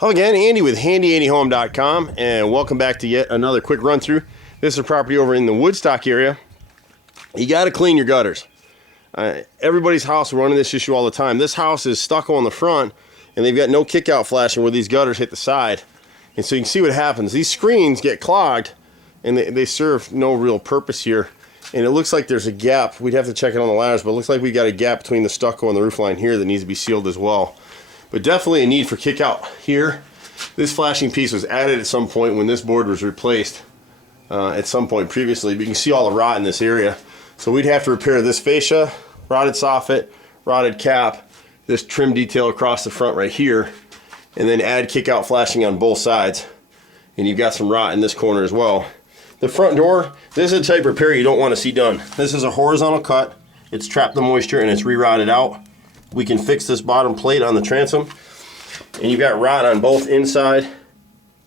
Hello again, Andy with HandyANDYHome.com, and welcome back to yet another quick run through. This is a property over in the Woodstock area. You got to clean your gutters. Everybody's house, we're running this issue all the time. This house is stucco on the front, and they've got no kick-out flashing where these gutters hit the side. And so you can see what happens. These screens get clogged, and they serve no real purpose here. And it looks like there's a gap. We'd have to check it on the ladders, but it looks like we got a gap between the stucco and the roof line here that needs to be sealed as well. But definitely a need for kick out here. This flashing piece was added at some point when this board was replaced at some point previously, but you can see all the rot in this area. So we'd have to repair this fascia, rotted soffit, rotted cap, this trim detail across the front right here, and then add kick out flashing on both sides. And you've got some rot in this corner as well. The front door, this is the type of repair you don't want to see done. This is a horizontal cut. It's trapped the moisture and it's re-rotted out. We can fix this bottom plate on the transom, and you've got rot on both inside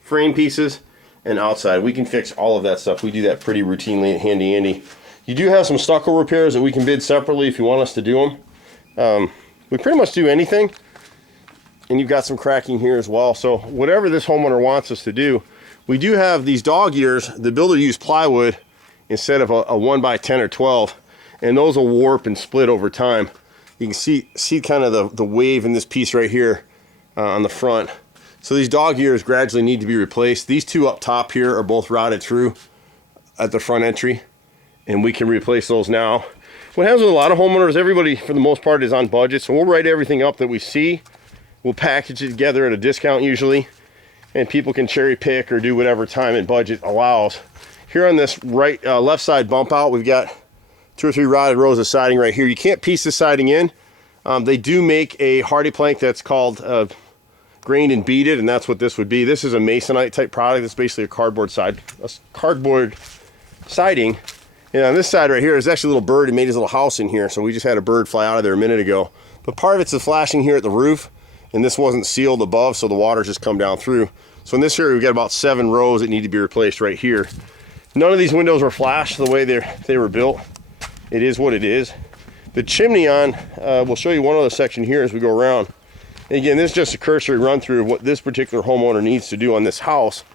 frame pieces and outside. We can fix all of that stuff. We do that pretty routinely at Handy Andy. You do have some stucco repairs that we can bid separately if you want us to do them. We pretty much do anything, and you've got some cracking here as well. So whatever this homeowner wants us to do, we do have these dog ears. The builder used plywood instead of a 1x10 or 12, and those will warp and split over time. You can see kind of the wave in this piece right here on the front. So these dog ears gradually need to be replaced. These two up top here are both rotted through at the front entry, and we can replace those now. What happens with a lot of homeowners, everybody for the most part is on budget, so we'll write everything up that we see. We'll package it together at a discount usually, and people can cherry pick or do whatever time and budget allows. Here on this left side bump out, we've got 2 or 3 rotted rows of siding right here. You can't piece the siding in. They do make a hardy plank that's called grained and beaded, and that's what this would be. This is a masonite type product. It's basically a cardboard siding. And on this side right here is actually a little bird. He made his little house in here, so we just had a bird fly out of there a minute ago. But part of it's the flashing here at the roof, and this wasn't sealed above, so the water just come down through. So in this area, we've got about 7 rows that need to be replaced right here. None of these windows were flashed the way they were built. It is what it is. The chimney on, we'll show you one other section here as we go around. And again, this is just a cursory run through of what this particular homeowner needs to do on this house.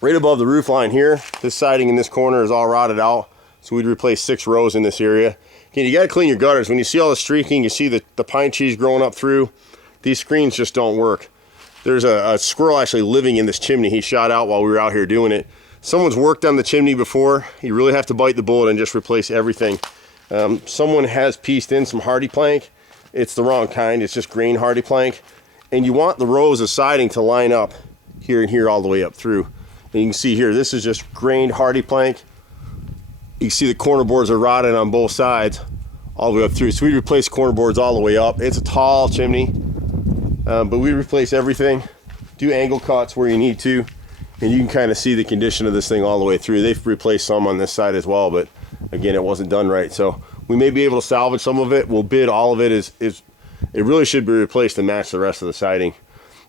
Right above the roof line here, this siding in this corner is all rotted out, so we'd replace 6 rows in this area. Again, you got to clean your gutters. When you see all the streaking, you see the pine trees growing up through, these screens just don't work. There's a squirrel actually living in this chimney. He shot out while we were out here doing it. Someone's worked on the chimney before. You really have to bite the bullet and just replace everything. Someone has pieced in some hardy plank. It's the wrong kind. It's just grain hardy plank. And you want the rows of siding to line up here and here all the way up through. And you can see here, this is just grained hardy plank. You can see the corner boards are rotted on both sides all the way up through. So we replace corner boards all the way up. It's a tall chimney, but we replace everything. Do angle cuts where you need to. And you can kind of see the condition of this thing all the way through. They've replaced some on this side as well, but again, it wasn't done right. So we may be able to salvage some of it. We'll bid all of it. It really should be replaced to match the rest of the siding.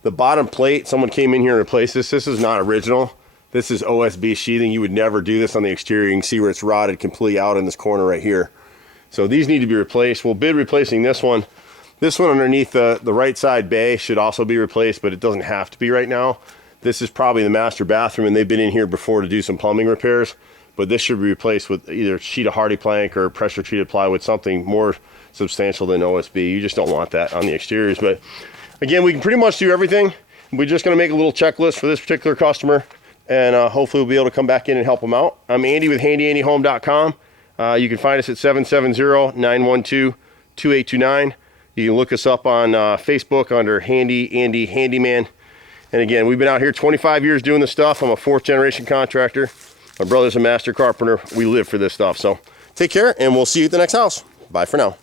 The bottom plate, someone came in here and replaced this. This is not original. This is OSB sheathing. You would never do this on the exterior. You can see where it's rotted completely out in this corner right here. So these need to be replaced. We'll bid replacing this one. This one underneath the right side bay should also be replaced, but it doesn't have to be right now. This is probably the master bathroom, and they've been in here before to do some plumbing repairs, but this should be replaced with either a sheet of hardy plank or pressure treated plywood, something more substantial than OSB. You just don't want that on the exteriors. But again, we can pretty much do everything. We're just going to make a little checklist for this particular customer, and hopefully we'll be able to come back in and help them out. I'm Andy with HandyANDYHome.com. You can find us at 770-912-2829. You can look us up on Facebook under Handy Andy Handyman. And again, we've been out here 25 years doing this stuff. I'm a 4th generation contractor. My brother's a master carpenter. We live for this stuff. So take care, and we'll see you at the next house. Bye for now.